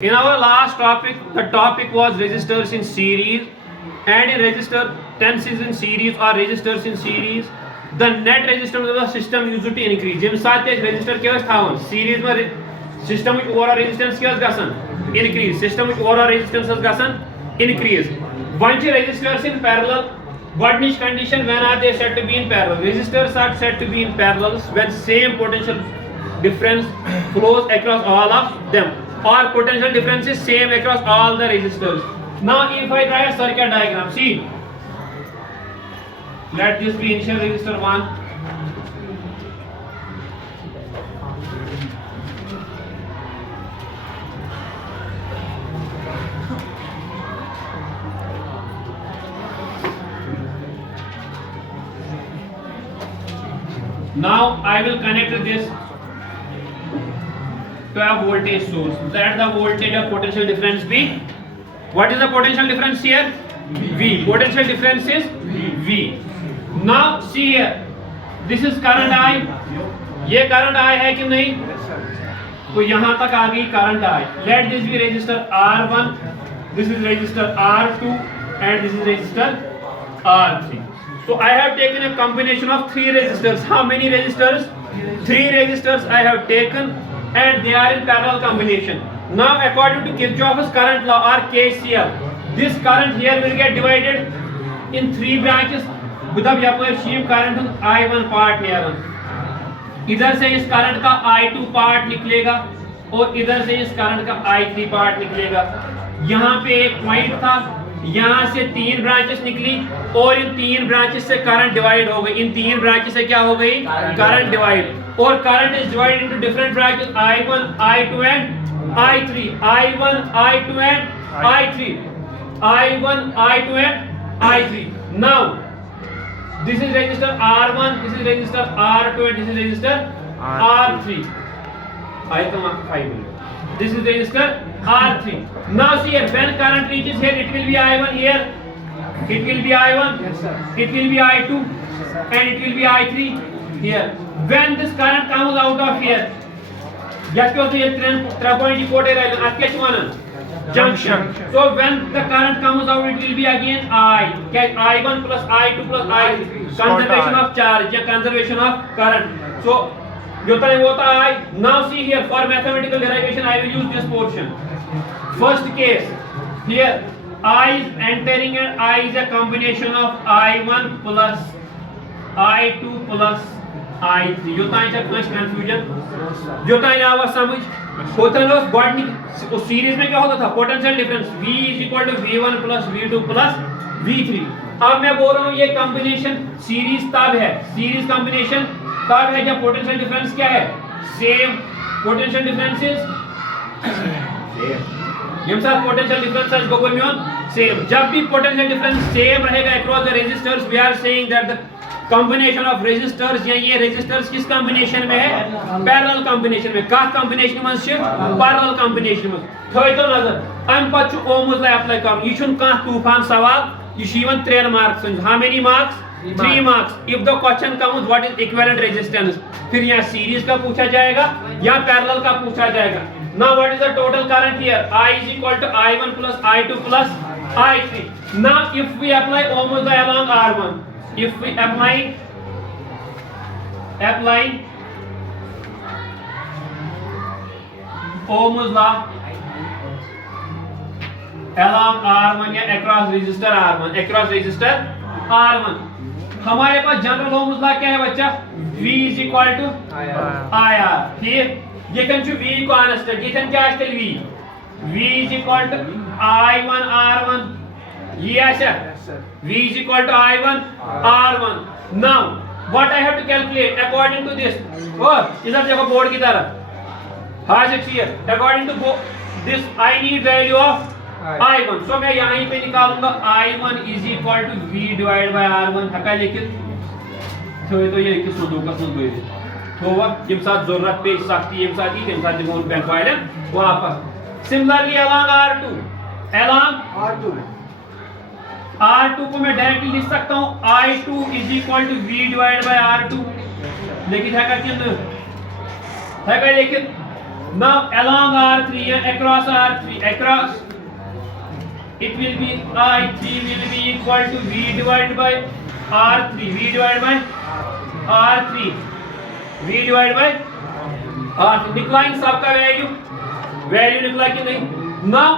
In our last topic, the topic was resistors in series, and in resistor tenses in series or resistors in series, the net resistance of the system used to increase. जब साथ एक resistor क्या था series में system में overall resistance क्या गसन increase, system में overall resistance गसन increase. Bunch of resistors in parallel. What niche condition when are they said to be in parallel? Resistors are said to be in parallel when same potential difference flows across all of them. Or potential difference is same across all the resistors. Now if I draw a circuit diagram, see, let this be initial resistor 1, now I will connect this to a voltage source. Let the voltage of potential difference be. What is the potential difference here? V. Potential difference is V. Now see here. This is current I. ये current I है कि नहीं? तो यहाँ तक आ गई current I. Let this be resistor R1. This is resistor R2 and this is resistor R3. So I have taken a combination of three resistors. How many resistors? Three resistors I have taken, and they are in parallel combination. Now according to Kirchhoff's current law or KCL, this current here will get divided in three branches. मतलब यहाँ पर शीम current I1 part निकलेगा, इधर से इस current का I2 part निकलेगा और इधर से इस करंट का I3 पार्ट निकलेगा. यहाँ पे एक पॉइंट था, यहाँ से तीन ब्रांचेस निकली और इन तीन ब्रांचेस से करंट डिवाइड हो गई. इन तीन ब्रांचेस से क्या हो गई? Current divide. और current is divided into different branches I1, I2 and I3. I1, I2 and I3. I1, I2 and I3. Now this is resistor R1, this is resistor R2 and this is resistor R3. I come 5 minutes. This is resistor R3. Now see here, when current reaches here, it will be I1 here, it will be I1, yes, sir. It will be I2, yes, and it will be I3 here. When this current comes out of here, yes, because here 3.4 junction. So when the current comes out, it will be again I1 plus I2 plus I3. Conservation of charge, yeah, conservation of current. So now see here, for mathematical derivation I will use this portion. First case, here I is entering and I is a combination of I1 plus I2 plus I3. योताई तक कुछ confusion, योताई आवाज समझ होता है. लोग God उस series में क्या होता था? Potential difference V is equal to V1 plus V2 plus V3. अब मैं बोल रहा हूँ ये कॉम्बिनेशन सीरीज तब है, सीरीज कॉम्बिनेशन तब है जब पोटेंशियल डिफरेंस क्या है? Same. Potential difference is same. साथ पोटेंशियल डिफरेंस है गोगल में सेम. जब भी पोटेंशियल डिफरेंस सेम रहेगा across the resistors, we are saying that the combination of resistors, या ये रेजिस्टर्स किस कॉम्बिनेशन में है? पैरेलल कॉम्बिनेशन में. का कॉम्बिनेशन में से पैरेलल कॉम्बिनेशन में थोय तो नजर अम पछ ओम्स ला अप्लाई कर. ये छुन का तूफान सवाल, ये शिवन 3 marks. How many marks? 3 marks. If the question comes what is equivalent resistance, फिर यहाँ सीरीज का पूछा जाएगा या पैरेलल का पूछा जाएगा. Now what is the total current here? I is equal to I1 plus I2 plus I3. Now if we apply Ohm's law along R1, if we apply Ohm's law along R1 या across resistor R1, हमारे पास general Ohm's law क्या है बच्चा? V is equal to IR. ठीक, ये Kanchu V constant, ये क्या है V? V is equal to I1 R1. ये ऐसा V is equal to I1 R1. Now what I have to calculate according to this? और इधर देखो बोर्ड की तरफ. हाँ here. According to this I need value of I1. So मैं यहाँ पे निकालूंगा I1 is equal to V divided by R1. थका लेकिन तो ये कि सोचो का सुन दो तो वह जब साथ जरूरत पे सकती है साथ ही के साथ जब बैंक वाले वापस. Similarly along R2 को मैं डायरेक्टली लिख सकता हूँ I2 is equal to V divided by R2. लेकिन है का लेकिन Now along R3 and across R3, across, it will be I3 will be equal to V divided by R3, V divided by R3, V divided by R3. निकला इन सब का value निकला कि नहीं? Now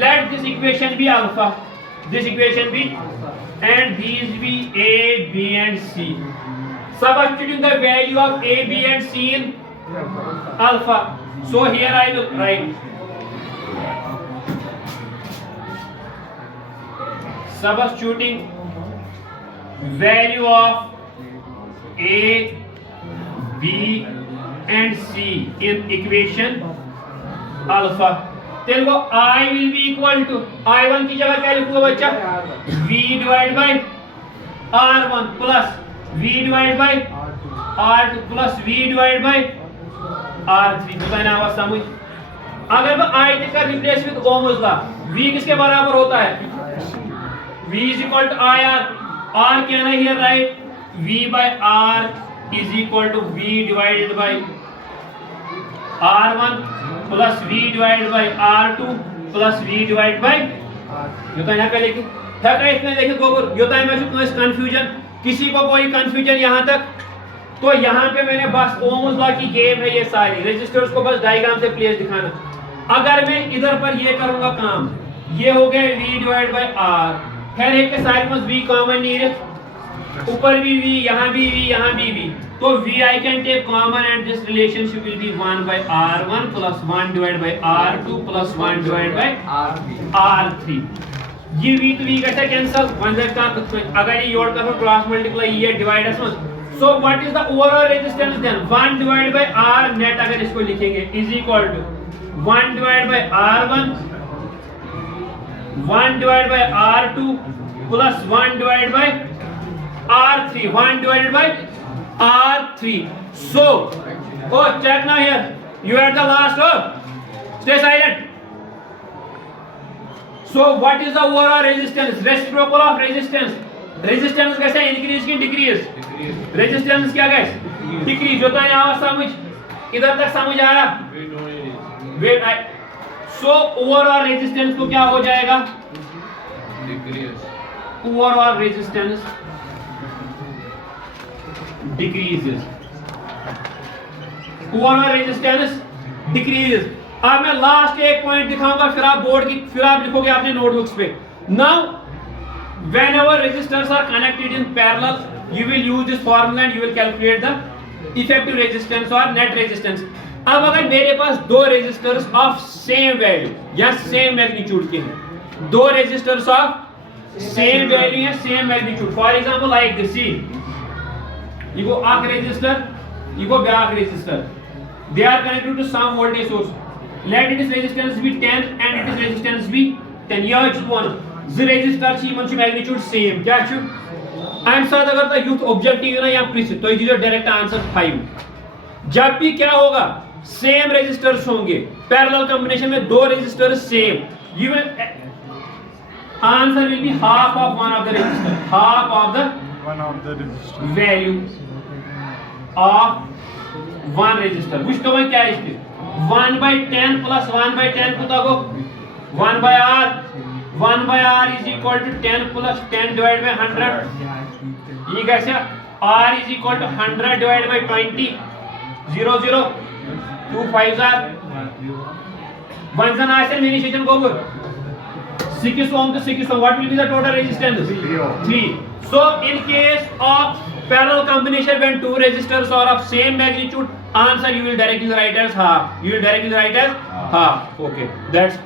let this equation be alpha, this equation be, and these be A, B and C. Substituting the value of A, B and C in alpha. So here I will write substituting value of A, B and C in equation alpha. then वो I will be equal to I1 की जगह क्या लिखूंगा बच्चा? V divided by R1 plus V divided by R2 plus V divided by R3. बताना आवाज समझ? अगर मैं I का replace with Ohm's law, V किसके बराबर होता है? V is equal to IR. R क्या है here right? V by R is equal to V divided by R1 plus V divided by R2 plus V divided by योता यहाँ पे देखिए, इसमें देखिए गोबर योता है मैं कुछ कंफ्यूजन, किसी को कोई कंफ्यूजन यहाँ तक? तो यहाँ पे मैंने बस ओम्स लॉ की गेम है ये सारी, रेजिस्टर्स को बस डायग्राम से प्लेस दिखाना। अगर मैं इधर पर ये करूंगा काम, ये हो गया V डिवाइड बाय R, खैर एक के साइड में V कॉमन नहीं है, ऊपर भी V, यहाँ भी V, यहाँ भी V, तो V I can take common and this relationship will be 1 by R1 plus 1 divided by R2 plus 1 divided by R3. ये V to V कैसे कैंसिल? 1 का अगर ये जोड़ कर क्रॉस मल्टीप्लाई ये डिवाइड है, so what is the overall resistance then? 1 divided by R net अगर इसको लिखेंगे is equal to 1 divided by R1 1 divided by R2 plus 1 divided by R3, 1 divided by R3. So, oh check now here, you are the last, oh stay silent. So what is the overall resistance? Reciprocal of resistance. Resistance कैसे increase की decrease? Resistance क्या गैस? Decrease होता है। यहाँ समझ, इधर तक समझ आया? Wait I, so overall resistance तो क्या हो जाएगा? Overall resistance decreases, overall resistance decreases. अब मैं लास्ट एक पॉइंट दिखाऊंगा, फिर आप बोर्ड की, फिर आप लिखोगे अपने नोटबुक्स पे। Now whenever resistors are connected in parallel, you will use this formula and you will calculate the effective resistance or net resistance. अब अगर मेरे पास दो resistors of same value या same magnitude के हैं, दो resistors of same value या same magnitude, for example like this, see, ये को आख resistor, ये को ब्याख resistor, they are connected to some voltage source. Let its resistance be 10 and its resistance be 10. यह चुन Z रेजिस्टर छी मन मैग्नीट्यूड सेम क्या छु एंड साथ अगर तो यूथ ऑब्जेक्टिव ना या प्रीसिट तो ये डायरेक्ट आंसर 5। जब भी क्या होगा, सेम रेजिस्टर्स होंगे पैरेलल कॉम्बिनेशन में, दो रेजिस्टर्स सेम, you will answer will be half of one of the resistor, half of the resistor value of one resistor. which तो मैं क्या है इसके 1/10 plus 1/10 को तो 1/R, 1/R is equal to 10 plus 10 divided by 100. ये कैसे? R is equal to 100 divided by 20. 0 0 2 5s are 1 and I initiation go good. 6 ohm to 6 ohm. What will be the total resistance? 3. So in case of parallel combination when two resistors are of same magnitude, answer you will directly write as half. You will directly write as half. Okay, that's